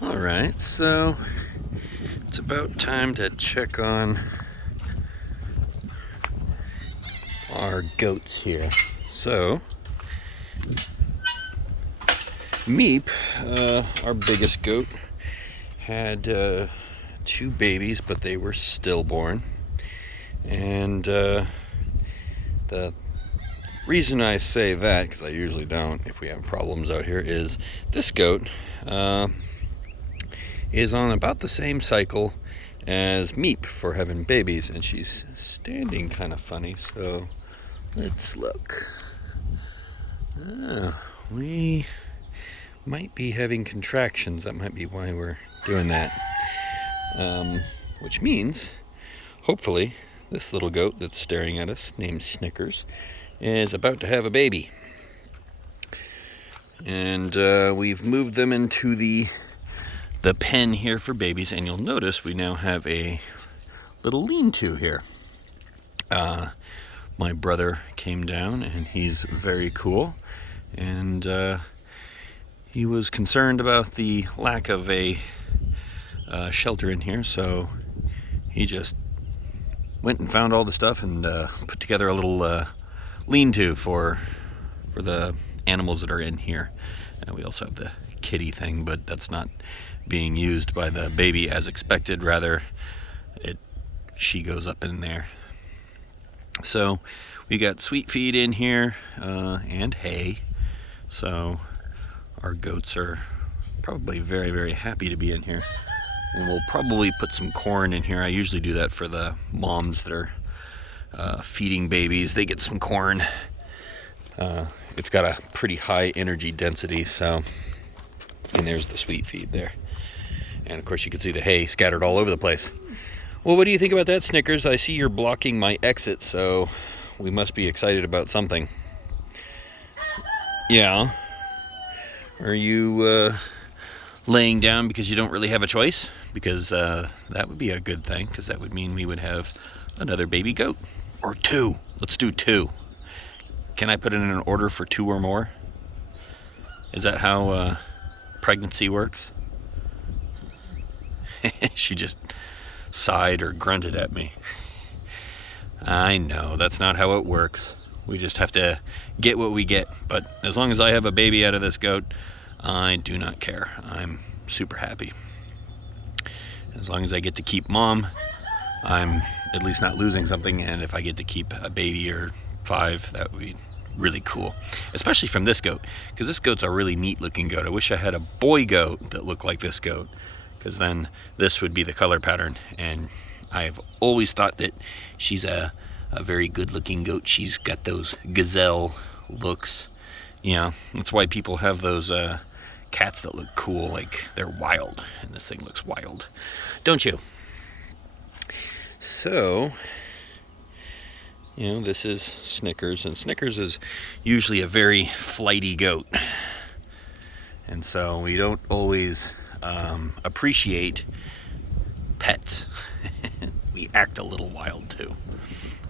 Alright, so it's about time to check on our goats here. So, Meep, our biggest goat, had 2 babies, but they were stillborn. And the reason I say that, because I usually don't if we have problems out here, is this goat is on about the same cycle as Meep for having babies, and she's standing kind of funny, so let's look. We might be having contractions. That might be why we're doing that. Which means, hopefully, this little goat that's staring at us, named Snickers, is about to have a baby. And we've moved them into the pen here for babies, and you'll notice we now have a little lean-to here. My brother came down, and he's very cool, and he was concerned about the lack of a shelter in here, so he just went and found all the stuff and put together a little lean-to for the animals that are in here. And we also have the kitty thing, but that's not being used by the baby as expected. Rather, she goes up in there. So we got sweet feed in here and hay. So our goats are probably very, very happy to be in here. And we'll probably put some corn in here. I usually do that for the moms that are feeding babies. They get some corn. It's got a pretty high energy density, so, and there's the sweet feed there. And of course you can see the hay scattered all over the place. Well, what do you think about that, Snickers? I see you're blocking my exit, so we must be excited about something. Yeah. Are you laying down because you don't really have a choice? Because that would be a good thing, because that would mean we would have another baby goat. Or 2. Let's do 2. Can I put in an order for 2 or more? Is that how pregnancy works? She just sighed or grunted at me. I know, that's not how it works. We just have to get what we get. But as long as I have a baby out of this goat, I do not care. I'm super happy. As long as I get to keep mom, I'm at least not losing something. And if I get to keep a baby or 5, that would be really cool. Especially from this goat, because this goat's a really neat looking goat. I wish I had a boy goat that looked like this goat, because then this would be the color pattern. And I've always thought that she's a very good looking goat. She's got those gazelle looks. You know, that's why people have those cats that look cool, like they're wild, and this thing looks wild, don't you? So, you know, this is Snickers, and Snickers is usually a very flighty goat, and so we don't always appreciate pets. We act a little wild too.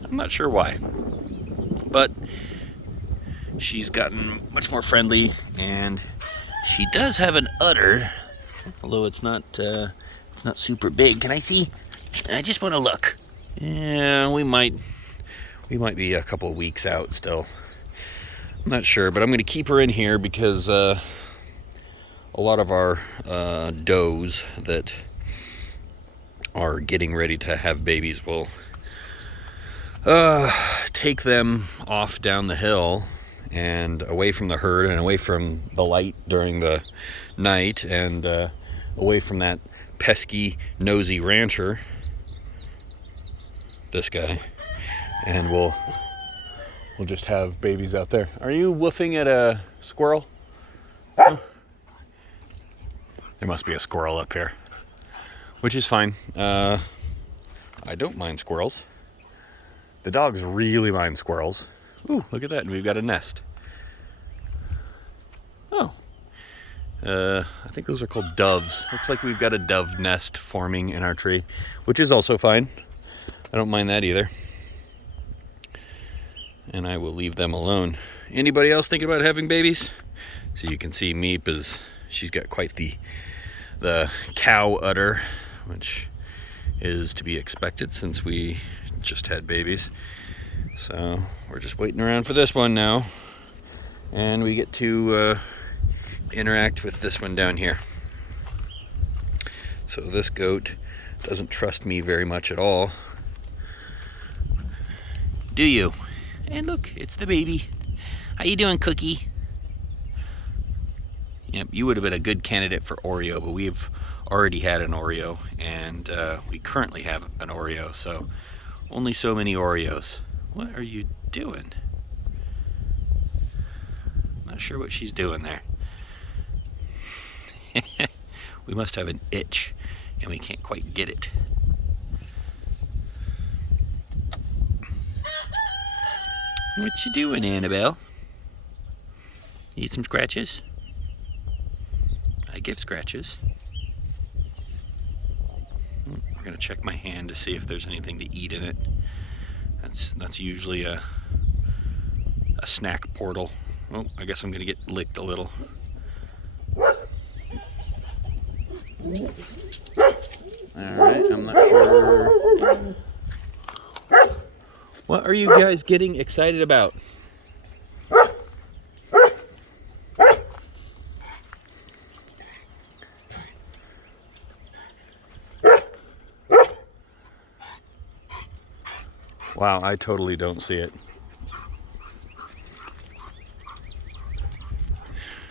I'm not sure why, but she's gotten much more friendly, and she does have an udder, although it's not super big. Can I see? I just want to look. Yeah, we might be a couple of weeks out still. I'm not sure, but I'm going to keep her in here because a lot of our does that are getting ready to have babies will take them off down the hill and away from the herd and away from the light during the night, and away from that pesky, nosy rancher, this guy, and we'll just have babies out there. Are you woofing at a squirrel? Oh. There must be a squirrel up here, which is fine. I don't mind squirrels. The dogs really mind squirrels. Ooh, look at that, and we've got a nest. Oh. I think those are called doves. Looks like we've got a dove nest forming in our tree, which is also fine. I don't mind that either. And I will leave them alone. Anybody else thinking about having babies? So you can see Meep she's got quite the the cow udder, which is to be expected since we just had babies. So we're just waiting around for this one now, and we get to interact with this one down here. So this goat doesn't trust me very much at all. Do you? And look, it's the baby. How you doing, Cookie? Yep, you would have been a good candidate for Oreo, but we've already had an Oreo, and we currently have an Oreo, so only so many Oreos. What are you doing? Not sure what she's doing there. We must have an itch, and we can't quite get it. What you doing, Annabelle? Need some scratches? I give scratches. We're gonna check my hand to see if there's anything to eat in it. That's usually a snack portal. Oh, I guess I'm gonna get licked a little. Alright, I'm not sure. What are you guys getting excited about? Wow, I totally don't see it.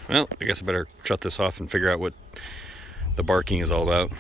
Well, I guess I better shut this off and figure out what the barking is all about.